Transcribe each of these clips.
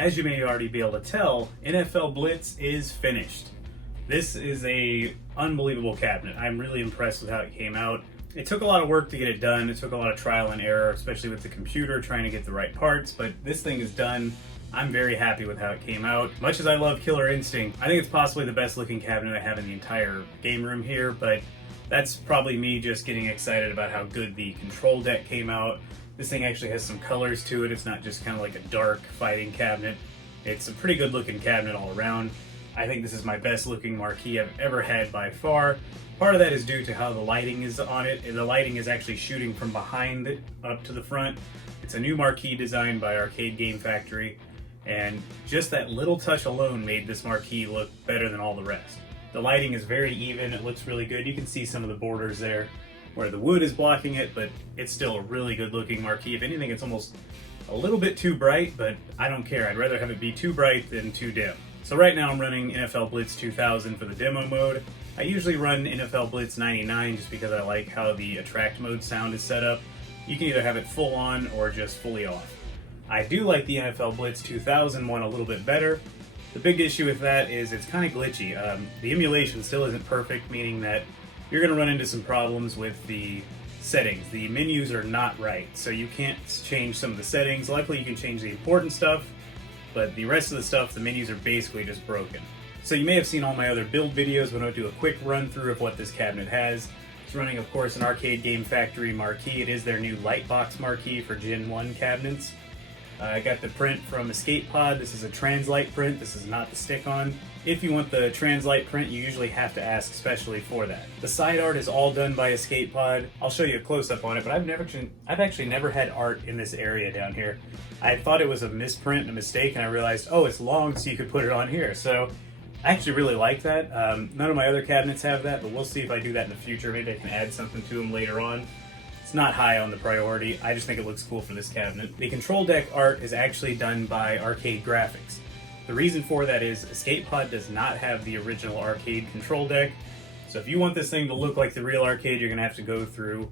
As you may already be able to tell, NFL Blitz is finished. This is a unbelievable cabinet. I'm really impressed with how it came out. It took a lot of work to get it done. It took a lot of trial and error, especially with the computer trying to get the right parts, but this thing is done. I'm very happy with how it came out. Much as I love Killer Instinct, I think it's possibly the best looking cabinet I have in the entire game room here, but that's probably me just getting excited about how good the control deck came out. This thing actually has some colors to it. It's not just kind of like a dark fighting cabinet. It's a pretty good looking cabinet all around. I think this is my best looking marquee I've ever had by far. Part of that is due to how the lighting is on it. The lighting is actually shooting from behind it up to the front. It's a new marquee designed by Arcade Game Factory, and just that little touch alone made this marquee look better than all the rest. The lighting is very even, it looks really good. You can see some of the borders there where the wood is blocking it, but it's still a really good looking marquee. If anything, it's almost a little bit too bright, but I don't care. I'd rather have it be too bright than too dim. So right now I'm running NFL Blitz 2000 for the demo mode. I usually run NFL Blitz 99 just because I like how the attract mode sound is set up. You can either have it full on or just fully off. I do like the NFL Blitz 2000 one a little bit better. The big issue with that is it's kind of glitchy. The emulation still isn't perfect, meaning that you're going to run into some problems with the settings. The menus are not right, so you can't change some of the settings. Luckily you can change the important stuff, but the rest of the stuff, the menus are basically just broken. So you may have seen all my other build videos, but I'll do a quick run through of what this cabinet has. It's running, of course, an Arcade Game Factory marquee. It is their new Lightbox Marquee for Gen 1 cabinets. I got the print from Escape Pod. This is a Translite print. This is not the stick-on. If you want the Translite print, you usually have to ask specially for that. The side art is all done by Escape Pod. I'll show you a close-up on it, but I've actually never had art in this area down here. I thought it was a misprint, a mistake, and I realized, oh, it's long, so you could put it on here. So I actually really like that. None of my other cabinets have that, but we'll see if I do that in the future. Maybe I can add something to them later on. It's not high on the priority. I just think it looks cool for this cabinet. The control deck art is actually done by Arcade Graphics. The reason for that is Escape Pod does not have the original arcade control deck. So if you want this thing to look like the real arcade, you're gonna have to go through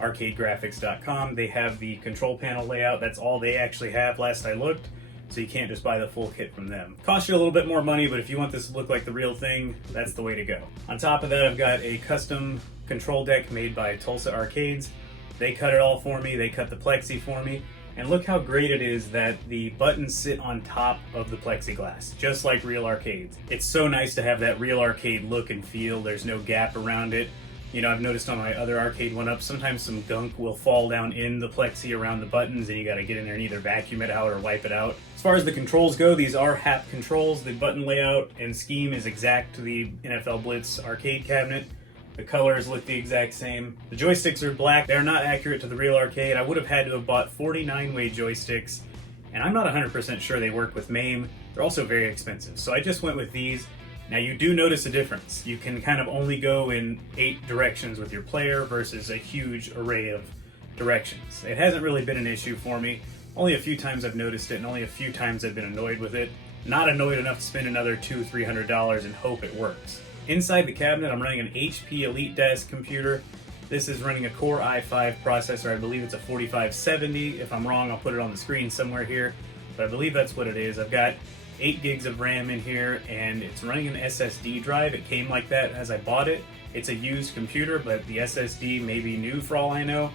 arcadegraphics.com. They have the control panel layout. That's all they actually have last I looked. So you can't just buy the full kit from them. Costs you a little bit more money, but if you want this to look like the real thing, that's the way to go. On top of that, I've got a custom control deck made by Tulsa Arcades. They cut it all for me, they cut the plexi for me, and look how great it is that the buttons sit on top of the plexiglass, just like real arcades. It's so nice to have that real arcade look and feel. There's no gap around it. You know, I've noticed on my other Arcade1Up, sometimes some gunk will fall down in the plexi around the buttons and you gotta get in there and either vacuum it out or wipe it out. As far as the controls go, these are HAP controls. The button layout and scheme is exact to the NFL Blitz arcade cabinet. The colors look the exact same. The joysticks are black. They're not accurate to the real arcade. I would have had to have bought 49-way joysticks, and I'm not 100% sure they work with MAME. They're also very expensive, so I just went with these. Now you do notice a difference. You can kind of only go in 8 directions with your player versus a huge array of directions. It hasn't really been an issue for me. Only a few times I've noticed it, and only a few times I've been annoyed with it. Not annoyed enough to spend another $200-300 and hope it works. Inside the cabinet, I'm running an HP Elite Desk computer. This is running a Core i5 processor. I believe it's a 4570. If I'm wrong, I'll put it on the screen somewhere here, but I believe that's what it is. I've got 8 gigs of RAM in here, and it's running an SSD drive. It came like that as I bought it. It's a used computer, but the SSD may be new for all I know.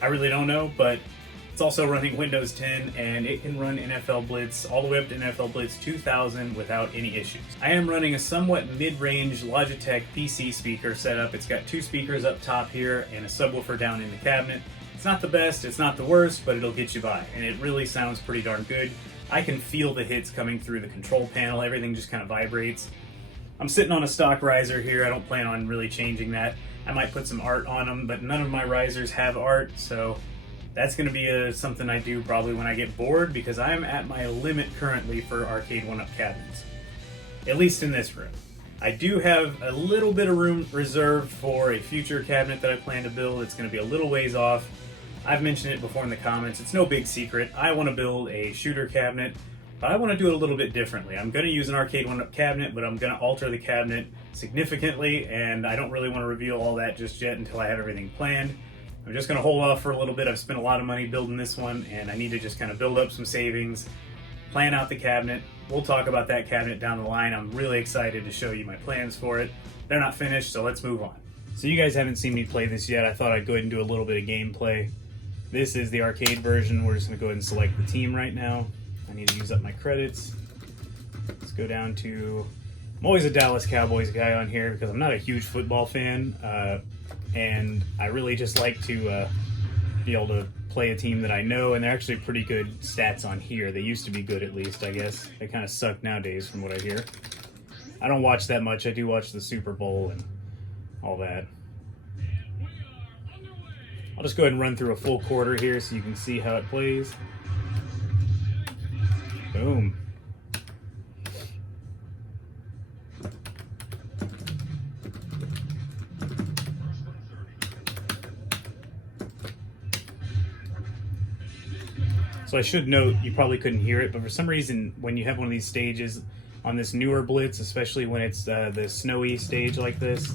I really don't know, but it's also running Windows 10, and it can run NFL Blitz all the way up to NFL Blitz 2000 without any issues. I am running a somewhat mid-range Logitech PC speaker setup. It's got 2 speakers up top here and a subwoofer down in the cabinet. It's not the best, it's not the worst, but it'll get you by, and it really sounds pretty darn good. I can feel the hits coming through the control panel. Everything just kind of vibrates. I'm sitting on a stock riser here. I don't plan on really changing that. I might put some art on them, but none of my risers have art, so that's going to be something I do probably when I get bored, because I'm at my limit currently for Arcade1Up cabinets, at least in this room. I do have a little bit of room reserved for a future cabinet that I plan to build. It's going to be a little ways off. I've mentioned it before in the comments. It's no big secret. I want to build a shooter cabinet, but I want to do it a little bit differently. I'm going to use an Arcade1Up cabinet, but I'm going to alter the cabinet significantly, and I don't really want to reveal all that just yet until I have everything planned. I'm just going to hold off for a little bit. I've spent a lot of money building this one, and I need to just kind of build up some savings plan out the cabinet. We'll talk about that cabinet down the line. I'm really excited to show you my plans for it. They're not finished, so let's move on. So you guys haven't seen me play this yet. I thought I'd go ahead and do a little bit of gameplay. This is the arcade version. We're just gonna go ahead and select the team right now. I need to use up my credits. Let's go down to, I'm always a Dallas Cowboys guy on here because I'm not a huge football fan, and I really just like to be able to play a team that I know, and they're actually pretty good stats on here. They used to be good, at least, I guess. They kind of suck nowadays from what I hear. I don't watch that much. I do watch the Super Bowl and all that. I'll just go ahead and run through a full quarter here so you can see how it plays. Boom. So I should note, you probably couldn't hear it, but for some reason, when you have one of these stages on this newer Blitz, especially when it's the snowy stage like this,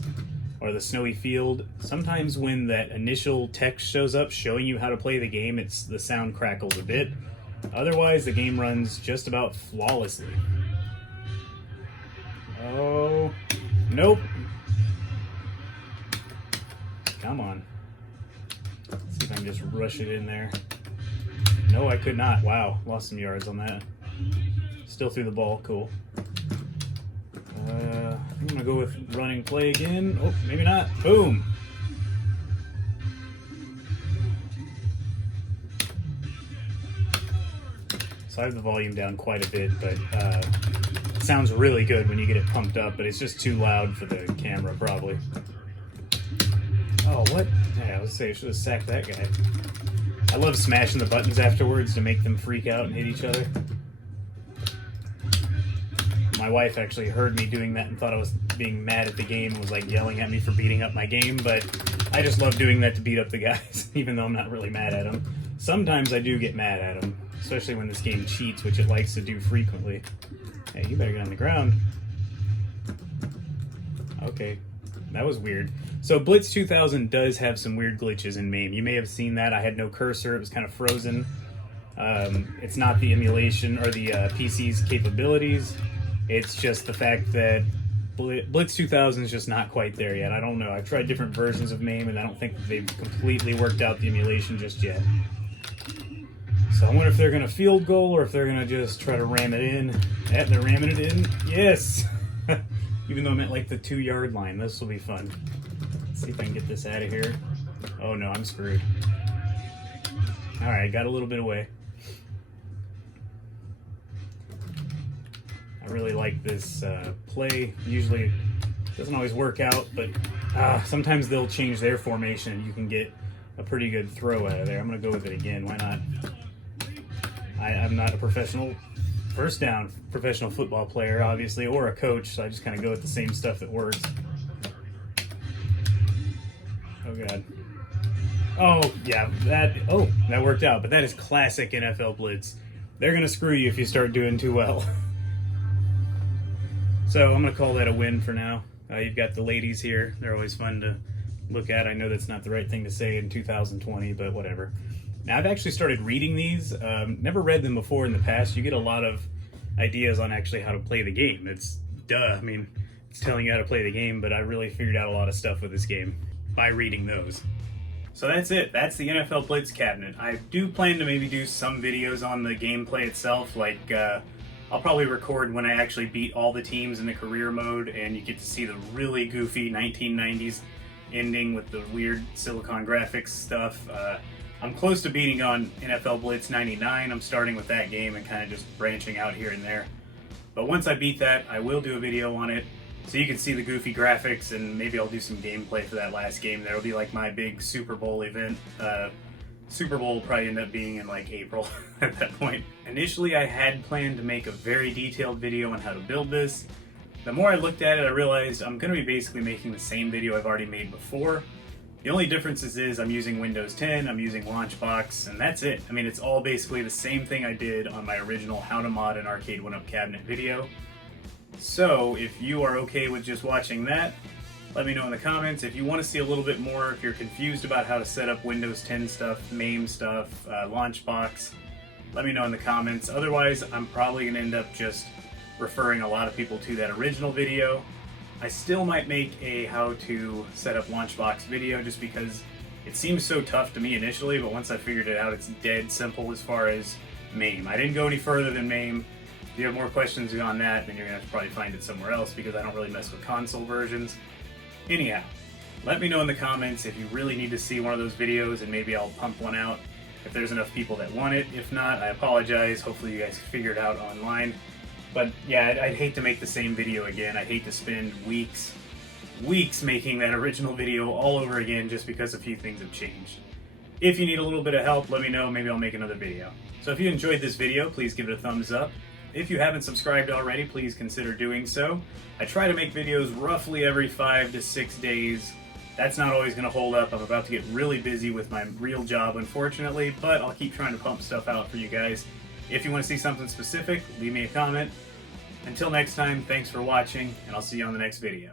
or the snowy field, sometimes when that initial text shows up showing you how to play the game, the sound crackles a bit. Otherwise, the game runs just about flawlessly. Oh, nope. Come on. Let's see if I can just rush it in there. No, I could not. Wow, lost some yards on that. Still threw the ball, cool. I'm gonna go with running play again. Oh, maybe not. Boom. So I have the volume down quite a bit, but it sounds really good when you get it pumped up, but it's just too loud for the camera, probably. Oh, what? Yeah, I was say I should have sacked that guy. I love smashing the buttons afterwards to make them freak out and hit each other. My wife actually heard me doing that and thought I was being mad at the game and was like yelling at me for beating up my game, but I just love doing that to beat up the guys, even though I'm not really mad at them. Sometimes I do get mad at them, especially when this game cheats, which it likes to do frequently. Hey, you better get on the ground. Okay, that was weird. So Blitz 2000 does have some weird glitches in MAME. You may have seen that. I had no cursor. It was kind of frozen. It's not the emulation or the PC's capabilities. It's just the fact that Blitz 2000 is just not quite there yet. I don't know. I've tried different versions of MAME, and I don't think they've completely worked out the emulation just yet. So I wonder if they're going to field goal or if they're going to just try to ram it in. Yeah, they're ramming it in. Yes! Even though I'm at like the 2-yard line. This will be fun. Let's see if I can get this out of here. Oh no, I'm screwed. Alright, got a little bit away. I really like this play. Usually it doesn't always work out, but sometimes they'll change their formation and you can get a pretty good throw out of there. I'm going to go with it again. Why not? I'm not a professional first down professional football player, obviously, or a coach, so I just kind of go with the same stuff that works. Oh, God. Oh, yeah, that worked out, but that is classic NFL Blitz. They're going to screw you if you start doing too well. So I'm going to call that a win for now. You've got the ladies here. They're always fun to look at. I know that's not the right thing to say in 2020, but whatever. Now, I've actually started reading these. Never read them before in the past. You get a lot of ideas on actually how to play the game. It's duh. I mean, it's telling you how to play the game, but I really figured out a lot of stuff with this game by reading those. So that's it. That's the NFL Blitz cabinet. I do plan to maybe do some videos on the gameplay itself. Like, I'll probably record when I actually beat all the teams in the career mode, and you get to see the really goofy 1990s ending with the weird silicon graphics stuff. I'm close to beating on NFL Blitz 99. I'm starting with that game and kind of just branching out here and there. But once I beat that, I will do a video on it so you can see the goofy graphics, and maybe I'll do some gameplay for that last game. That'll be like my big Super Bowl event. Super Bowl will probably end up being in like April at that point. Initially, I had planned to make a very detailed video on how to build this. The more I looked at it, I realized I'm going to be basically making the same video I've already made before. The only difference is I'm using Windows 10, I'm using Launchbox, and that's it. I mean, it's all basically the same thing I did on my original How to Mod an Arcade1Up cabinet video. So, if you are okay with just watching that, let me know in the comments. If you want to see a little bit more, if you're confused about how to set up Windows 10 stuff, MAME stuff, Launchbox, let me know in the comments. Otherwise, I'm probably going to end up just referring a lot of people to that original video. I still might make a how to set up Launchbox video just because it seems so tough to me initially, but once I figured it out, it's dead simple as far as MAME. I didn't go any further than MAME. If you have more questions beyond that, then you're going to have to probably find it somewhere else because I don't really mess with console versions. Anyhow, let me know in the comments if you really need to see one of those videos and maybe I'll pump one out if there's enough people that want it. If not, I apologize. Hopefully you guys can figure it out online. But yeah, I'd hate to make the same video again. I'd hate to spend weeks making that original video all over again just because a few things have changed. If you need a little bit of help, let me know. Maybe I'll make another video. So if you enjoyed this video, please give it a thumbs up. If you haven't subscribed already, please consider doing so. I try to make videos roughly every 5 to 6 days. That's not always going to hold up. I'm about to get really busy with my real job, unfortunately, but I'll keep trying to pump stuff out for you guys. If you want to see something specific, leave me a comment. Until next time, thanks for watching, and I'll see you on the next video.